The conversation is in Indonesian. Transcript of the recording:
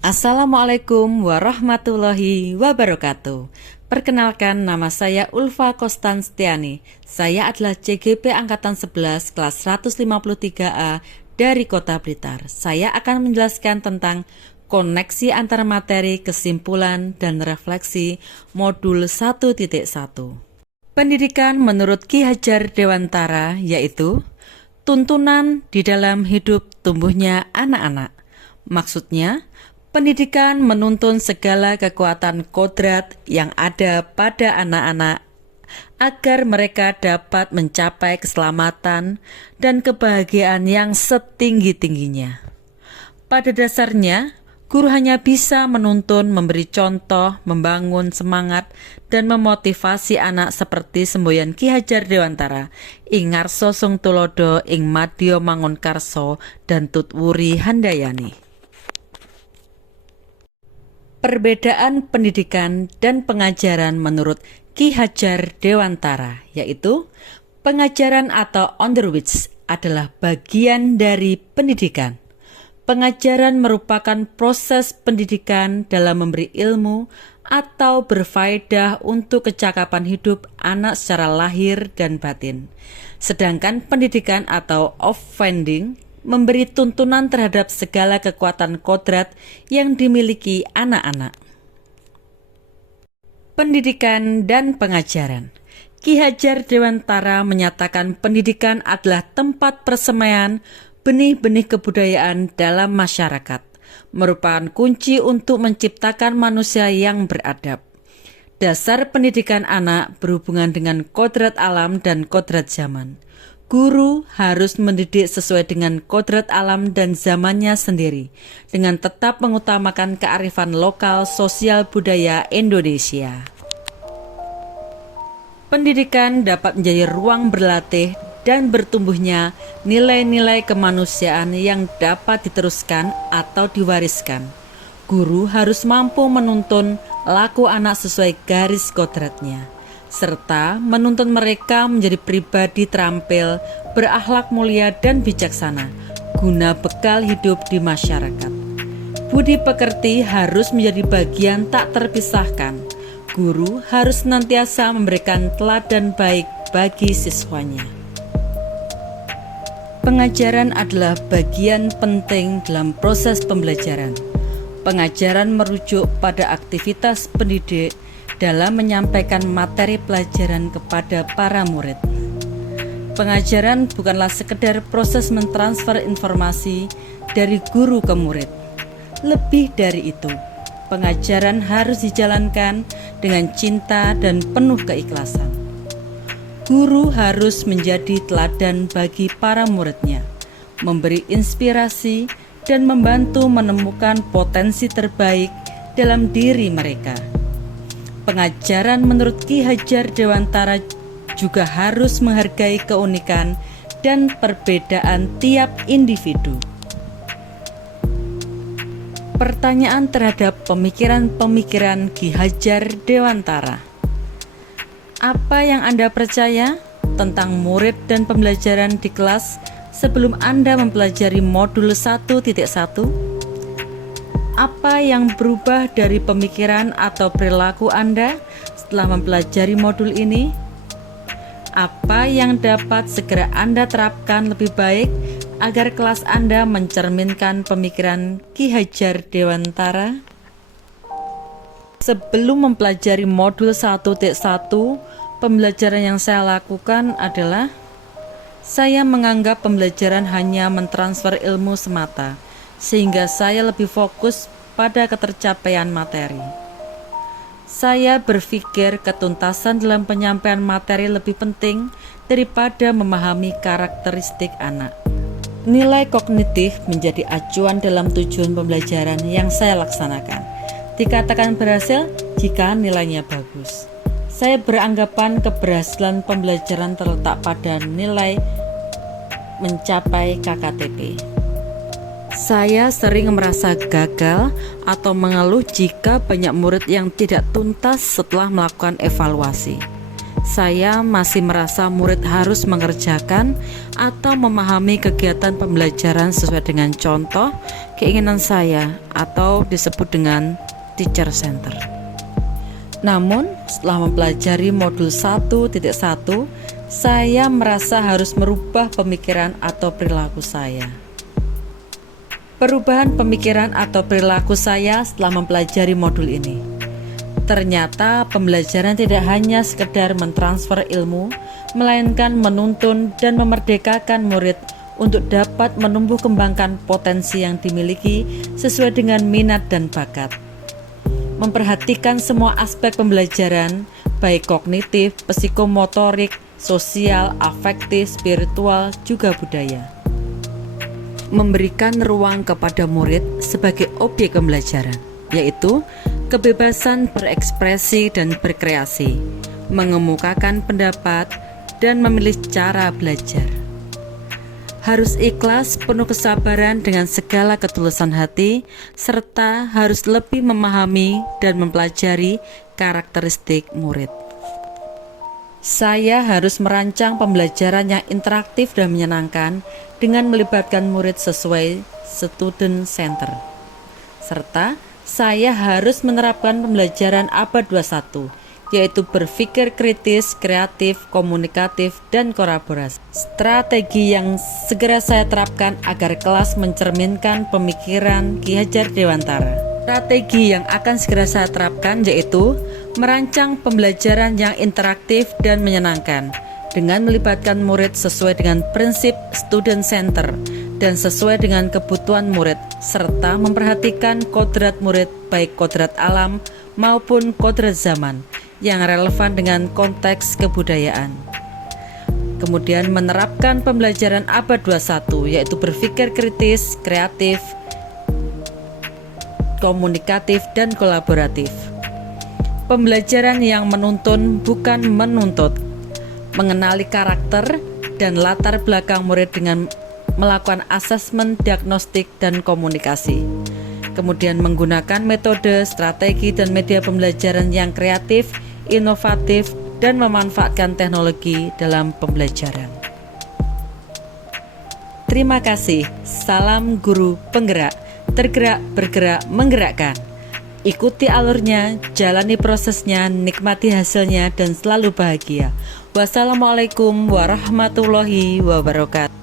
Assalamualaikum warahmatullahi wabarakatuh. Perkenalkan, nama saya Ulfa Konstanstiani. Saya adalah CGP Angkatan 11 kelas 153A dari Kota Blitar. Saya akan menjelaskan tentang koneksi antara materi, kesimpulan, dan refleksi modul 1.1. Pendidikan menurut Ki Hajar Dewantara yaitu tuntunan di dalam hidup tumbuhnya anak-anak. Maksudnya, pendidikan menuntun segala kekuatan kodrat yang ada pada anak-anak agar mereka dapat mencapai keselamatan dan kebahagiaan yang setinggi-tingginya. Pada dasarnya, guru hanya bisa menuntun, memberi contoh, membangun semangat, dan memotivasi anak seperti semboyan Ki Hajar Dewantara, ing ngarsa sung tulodo, ing madya mangun karso, dan tutwuri handayani. Perbedaan pendidikan dan pengajaran menurut Ki Hajar Dewantara yaitu pengajaran atau on the which adalah bagian dari pendidikan. Pengajaran merupakan proses pendidikan dalam memberi ilmu atau berfaedah untuk kecakapan hidup anak secara lahir dan batin. Sedangkan pendidikan atau offending memberi tuntunan terhadap segala kekuatan kodrat yang dimiliki anak-anak. Pendidikan dan pengajaran. Ki Hajar Dewantara menyatakan pendidikan adalah tempat persemaian benih-benih kebudayaan dalam masyarakat, merupakan kunci untuk menciptakan manusia yang beradab. Dasar pendidikan anak berhubungan dengan kodrat alam dan kodrat zaman. Guru harus mendidik sesuai dengan kodrat alam dan zamannya sendiri, dengan tetap mengutamakan kearifan lokal sosial budaya Indonesia. Pendidikan dapat menjadi ruang berlatih dan bertumbuhnya nilai-nilai kemanusiaan yang dapat diteruskan atau diwariskan. Guru harus mampu menuntun laku anak sesuai garis kodratnya, serta menuntun mereka menjadi pribadi terampil, berakhlak mulia dan bijaksana, guna bekal hidup di masyarakat. Budi pekerti harus menjadi bagian tak terpisahkan. Guru harus senantiasa memberikan teladan baik bagi siswanya. Pengajaran adalah bagian penting dalam proses pembelajaran. Pengajaran merujuk pada aktivitas pendidik dalam menyampaikan materi pelajaran kepada para murid. Pengajaran bukanlah sekedar proses mentransfer informasi dari guru ke murid. Lebih dari itu, pengajaran harus dijalankan dengan cinta dan penuh keikhlasan. Guru harus menjadi teladan bagi para muridnya, memberi inspirasi dan membantu menemukan potensi terbaik dalam diri mereka. Pengajaran menurut Ki Hajar Dewantara juga harus menghargai keunikan dan perbedaan tiap individu. Pertanyaan terhadap pemikiran-pemikiran Ki Hajar Dewantara. Apa yang Anda percaya tentang murid dan pembelajaran di kelas sebelum Anda mempelajari modul 1.1? Apa yang berubah dari pemikiran atau perilaku Anda setelah mempelajari modul ini? Apa yang dapat segera Anda terapkan lebih baik agar kelas Anda mencerminkan pemikiran Ki Hajar Dewantara? Sebelum mempelajari modul 1.1, pembelajaran yang saya lakukan adalah saya menganggap pembelajaran hanya mentransfer ilmu semata, sehingga saya lebih fokus pada ketercapaian materi. Saya berpikir ketuntasan dalam penyampaian materi lebih penting daripada memahami karakteristik anak. Nilai kognitif menjadi acuan dalam tujuan pembelajaran yang saya laksanakan. Dikatakan berhasil jika nilainya bagus. Saya beranggapan keberhasilan pembelajaran terletak pada nilai mencapai KKTP. Saya sering merasa gagal atau mengeluh jika banyak murid yang tidak tuntas setelah melakukan evaluasi. Saya masih merasa murid harus mengerjakan atau memahami kegiatan pembelajaran sesuai dengan contoh keinginan saya atau disebut dengan teacher center. Namun, setelah mempelajari modul 1.1, saya merasa harus merubah pemikiran atau perilaku saya. Perubahan pemikiran atau perilaku saya setelah mempelajari modul ini. Ternyata pembelajaran tidak hanya sekedar mentransfer ilmu, melainkan menuntun dan memerdekakan murid untuk dapat menumbuh kembangkan potensi yang dimiliki sesuai dengan minat dan bakat. Memperhatikan semua aspek pembelajaran, baik kognitif, psikomotorik, sosial, afektif, spiritual, juga budaya. Memberikan ruang kepada murid sebagai objek pembelajaran, yaitu kebebasan berekspresi dan berkreasi, mengemukakan pendapat, dan memilih cara belajar. Harus ikhlas, penuh kesabaran dengan segala ketulusan hati, serta harus lebih memahami dan mempelajari karakteristik murid. Saya harus merancang pembelajaran yang interaktif dan menyenangkan dengan melibatkan murid sesuai student center. Serta saya harus menerapkan pembelajaran abad 21, yaitu berpikir kritis, kreatif, komunikatif, dan kolaborasi. Strategi yang segera saya terapkan agar kelas mencerminkan pemikiran Ki Hajar Dewantara. Strategi yang akan segera saya terapkan yaitu merancang pembelajaran yang interaktif dan menyenangkan dengan melibatkan murid sesuai dengan prinsip student center dan sesuai dengan kebutuhan murid, serta memperhatikan kodrat murid baik kodrat alam maupun kodrat zaman yang relevan dengan konteks kebudayaan. Kemudian menerapkan pembelajaran abad 21 yaitu berpikir kritis, kreatif, komunikatif, dan kolaboratif. Pembelajaran yang menuntun bukan menuntut, mengenali karakter dan latar belakang murid dengan melakukan asesmen, diagnostik, dan komunikasi. Kemudian menggunakan metode, strategi, dan media pembelajaran yang kreatif, inovatif, dan memanfaatkan teknologi dalam pembelajaran. Terima kasih. Salam guru penggerak, tergerak, bergerak, menggerakkan. Ikuti alurnya, jalani prosesnya, nikmati hasilnya, dan selalu bahagia. Wassalamualaikum warahmatullahi wabarakatuh.